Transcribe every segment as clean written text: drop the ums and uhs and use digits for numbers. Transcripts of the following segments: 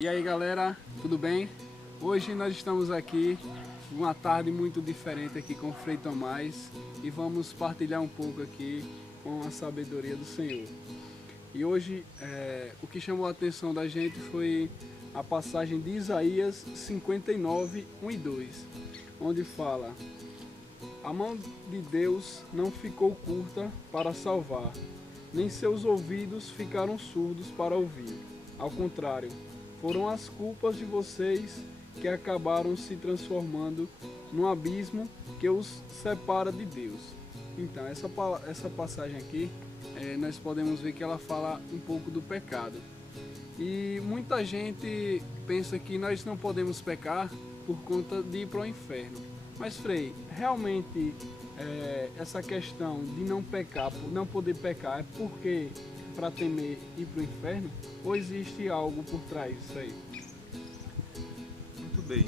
E aí galera, tudo bem? Hoje nós estamos aqui, uma tarde muito diferente aqui com o Frei Tomás e vamos partilhar um pouco aqui com a sabedoria do Senhor. E hoje o que chamou a atenção da gente foi a passagem de Isaías 59, 1 e 2, onde fala: a mão de Deus não ficou curta para salvar, nem seus ouvidos ficaram surdos para ouvir. Ao contrário, foram as culpas de vocês que acabaram se transformando num abismo que os separa de Deus. Então, essa passagem aqui, nós podemos ver que ela fala um pouco do pecado. E muita gente pensa que nós não podemos pecar por conta de ir para o inferno. Mas, Frei, realmente essa questão de não pecar, não poder pecar, é porque para temer ir para o inferno? Ou existe algo por trás disso aí? Muito bem.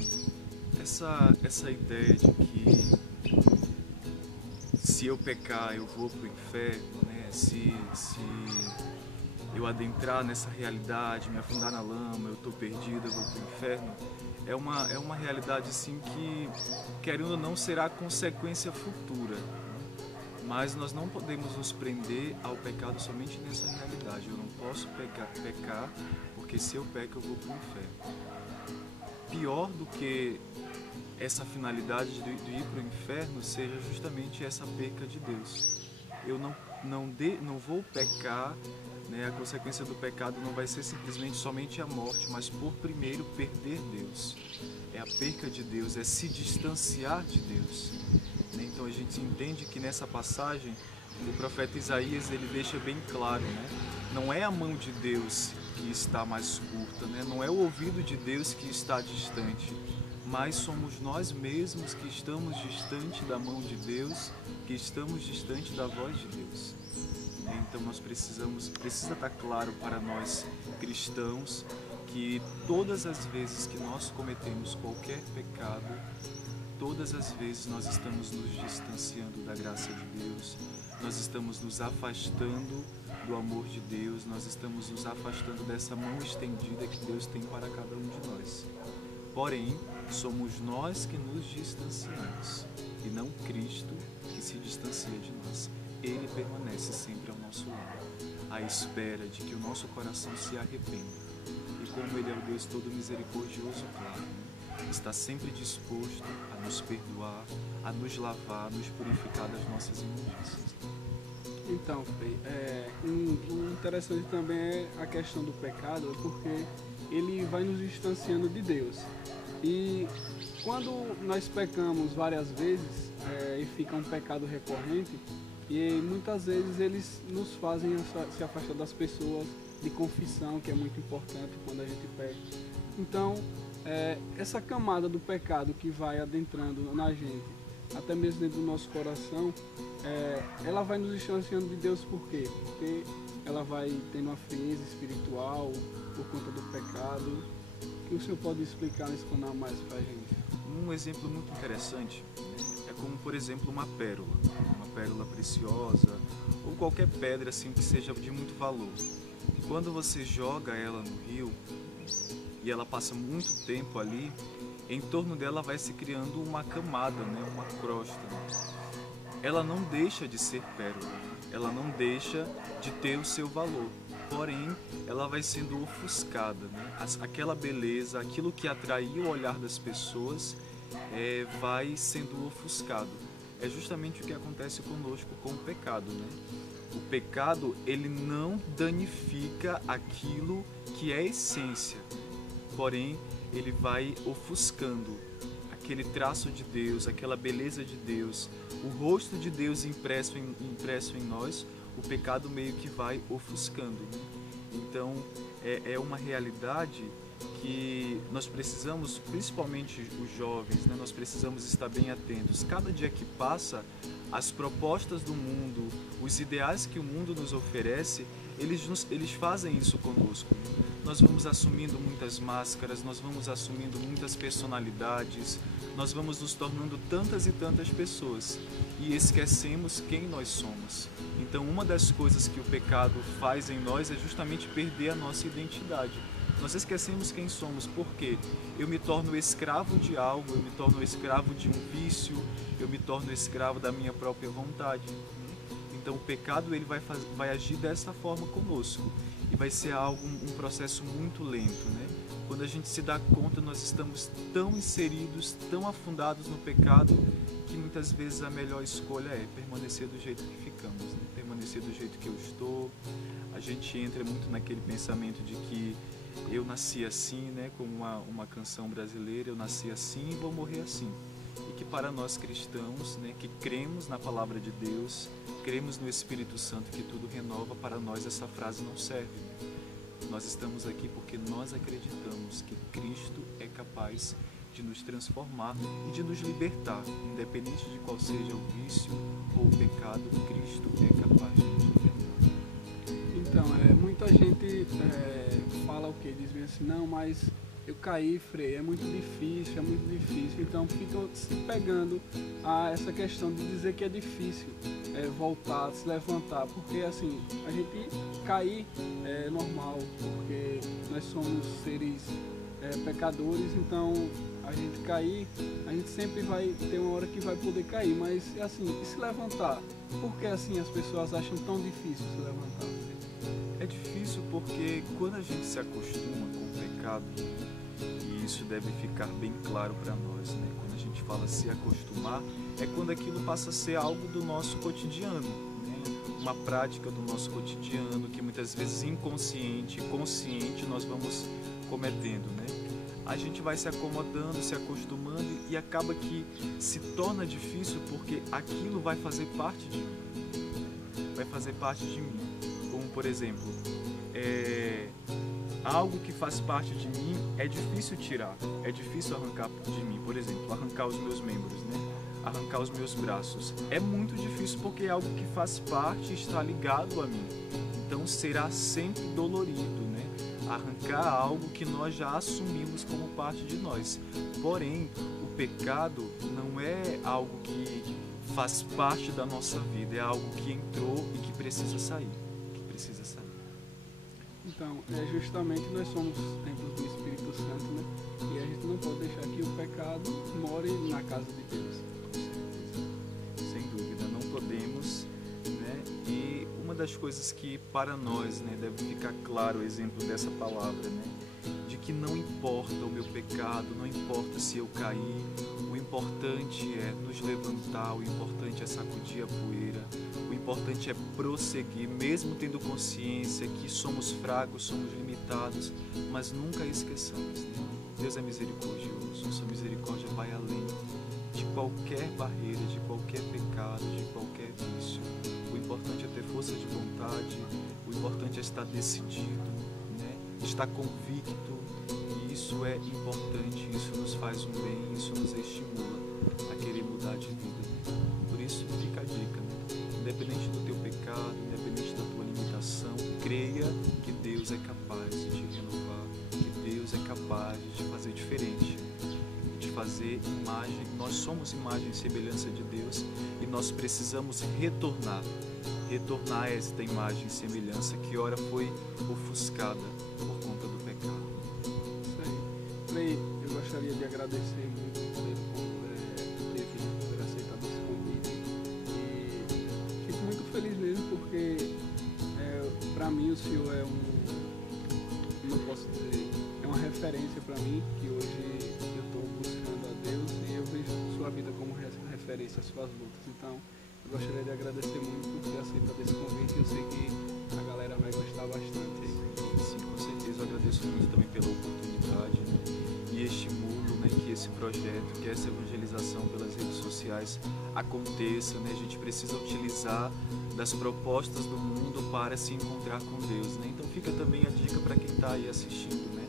Essa ideia de que se eu pecar eu vou para o inferno, né? Se eu adentrar nessa realidade, me afundar na lama, eu estou perdido, eu vou para o inferno, é uma realidade assim que, querendo ou não, será consequência futura. Mas nós não podemos nos prender ao pecado somente nessa realidade. Eu não posso pecar, porque se eu peco eu vou para o inferno. Pior do que essa finalidade de ir para o inferno seja justamente essa perca de Deus. Eu não vou pecar, né? A consequência do pecado não vai ser simplesmente somente a morte, mas por primeiro perder Deus. É a perca de Deus, é se distanciar de Deus. Então a gente entende que nessa passagem o profeta Isaías ele deixa bem claro, né? Não é a mão de Deus que está mais curta, né? Não é o ouvido de Deus que está distante, mas somos nós mesmos que estamos distante da mão de Deus, que estamos distante da voz de Deus. Então nós precisa estar claro para nós cristãos que todas as vezes que nós cometemos qualquer pecado, todas as vezes nós estamos nos distanciando da graça de Deus, nós estamos nos afastando do amor de Deus, nós estamos nos afastando dessa mão estendida que Deus tem para cada um de nós. Porém, somos nós que nos distanciamos e não Cristo que se distancia de nós. Ele permanece sempre ao nosso lado, à espera de que o nosso coração se arrependa. E como Ele é o Deus todo misericordioso, claro, está sempre disposto a nos perdoar, a nos lavar, a nos purificar das nossas imundícias. Então, Frei, o interessante também é a questão do pecado, porque ele vai nos distanciando de Deus. E quando nós pecamos várias vezes e fica um pecado recorrente, e muitas vezes eles nos fazem se afastar das pessoas, de confissão, que é muito importante quando a gente peca. Então, essa camada do pecado que vai adentrando na gente, até mesmo dentro do nosso coração, ela vai nos distanciando de Deus. Por quê? Porque ela vai tendo uma frieza espiritual por conta do pecado. O que o senhor pode explicar, explanar mais para a gente? Um exemplo muito interessante é como, por exemplo, uma pérola preciosa, ou qualquer pedra assim que seja de muito valor. Quando você joga ela no rio e ela passa muito tempo ali, em torno dela vai se criando uma camada, né? Uma crosta. Ela não deixa de ser pérola, ela não deixa de ter o seu valor, porém ela vai sendo ofuscada, né? Aquela beleza, aquilo que atraía o olhar das pessoas vai sendo ofuscado. É justamente o que acontece conosco com o pecado, né? O pecado, ele não danifica aquilo que é a essência, porém ele vai ofuscando aquele traço de Deus, aquela beleza de Deus, o rosto de Deus impresso em nós. O pecado meio que vai ofuscando, né? Então é uma realidade que nós precisamos, principalmente os jovens, né? Nós precisamos estar bem atentos. Cada dia que passa, as propostas do mundo, os ideais que o mundo nos oferece, eles fazem isso conosco. Nós vamos assumindo muitas máscaras, nós vamos assumindo muitas personalidades, nós vamos nos tornando tantas e tantas pessoas e esquecemos quem nós somos. Então, uma das coisas que o pecado faz em nós é justamente perder a nossa identidade. Nós esquecemos quem somos, porque eu me torno escravo de algo, eu me torno escravo de um vício, eu me torno escravo da minha própria vontade. Então o pecado ele vai agir dessa forma conosco e vai ser um processo muito lento, né? Quando a gente se dá conta, nós estamos tão inseridos, tão afundados no pecado, que muitas vezes a melhor escolha é permanecer do jeito que ficamos, né? Permanecer do jeito que eu estou. A gente entra muito naquele pensamento de que eu nasci assim, né? Como uma canção brasileira, eu nasci assim e vou morrer assim. E que para nós cristãos, né, que cremos na palavra de Deus, cremos no Espírito Santo que tudo renova, para nós essa frase não serve. Nós estamos aqui porque nós acreditamos que Cristo é capaz de nos transformar e de nos libertar, independente de qual seja o vício ou o pecado, Cristo é capaz de nos libertar. Então, muita gente fala o quê? Diz bem assim, não, mas eu caí, Frei, é muito difícil, então ficam se pegando a essa questão de dizer que é difícil voltar, se levantar, porque assim, a gente cair é normal, porque nós somos seres pecadores, então a gente cair, a gente sempre vai ter uma hora que vai poder cair, mas assim, e se levantar? Por que assim as pessoas acham tão difícil se levantar? É difícil porque quando a gente se acostuma com o pecado, e isso deve ficar bem claro para nós, né? Quando a gente fala se acostumar, é quando aquilo passa a ser algo do nosso cotidiano, né? Uma prática do nosso cotidiano que muitas vezes inconsciente e consciente nós vamos cometendo, né? A gente vai se acomodando, se acostumando e acaba que se torna difícil porque aquilo vai fazer parte de mim, vai fazer parte de mim. Como por exemplo, algo que faz parte de mim é difícil tirar, é difícil arrancar de mim. Por exemplo, arrancar os meus membros, né? Arrancar os meus braços. É muito difícil porque é algo que faz parte, está ligado a mim. Então será sempre dolorido, né? Arrancar algo que nós já assumimos como parte de nós. Porém, o pecado não é algo que faz parte da nossa vida, é algo que entrou e que precisa sair. Então, justamente nós somos templos do Espírito Santo, né? E a gente não pode deixar que o pecado more na casa de Deus. Sem dúvida, não podemos, né? E uma das coisas que para nós, né, deve ficar claro o exemplo dessa palavra, né? De que não importa o meu pecado, não importa se eu cair, o importante é nos levantar, o importante é sacudir a poeira, o importante é prosseguir, mesmo tendo consciência que somos fracos, somos limitados, mas nunca esqueçamos, né? Deus é misericordioso, sua misericórdia vai além de qualquer barreira, de qualquer pecado, de qualquer vício. O importante é ter força de vontade, o importante é estar decidido, né? Estar convicto, e isso é importante, isso nos faz um bem, isso nos estimula a querer mudar de vida, né? Por isso fica a dica, né? Independente do teu pecado, independente da tua limitação, creia que Deus é capaz de te renovar, que Deus é capaz de te fazer diferente, de fazer imagem. Nós somos imagem e semelhança de Deus e nós precisamos retornar a esta imagem e semelhança que ora foi ofuscada por conta do pecado. Isso aí. Frei, eu gostaria de agradecer muito por aceitar esse convite e fico muito feliz mesmo porque para mim o senhor é como eu posso dizer, é uma referência para mim, que hoje eu estou buscando a Deus e eu vejo sua vida como referência às suas lutas. Então, eu gostaria de agradecer muito por ter aceitado esse convite. Eu sei que a galera vai gostar bastante. Sim, com certeza. Eu agradeço muito também pela oportunidade, né? E estimulo, né, que esse projeto, que essa evangelização pelas redes sociais aconteça, né? A gente precisa utilizar das propostas do mundo para se encontrar com Deus, né? Então fica também a dica para quem está aí assistindo, né?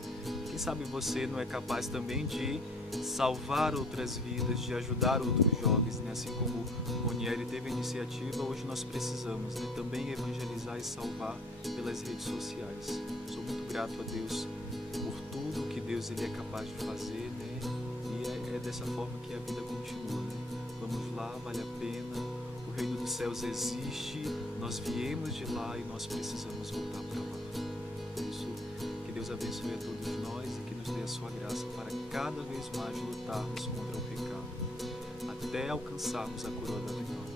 Quem sabe você não é capaz também de salvar outras vidas, de ajudar outros jovens, né? Assim como o Ronieri teve a iniciativa, hoje nós precisamos, né, também evangelizar e salvar pelas redes sociais. Sou muito grato a Deus por tudo que Deus ele é capaz de fazer, né? E é dessa forma que a vida continua, né? Vamos lá, vale a pena, o reino dos céus existe, nós viemos de lá e nós precisamos voltar para lá. Por isso, que Deus Deus abençoe a todos nós e que nos dê a sua graça para cada vez mais lutarmos contra o pecado, até alcançarmos a coroa da vitória.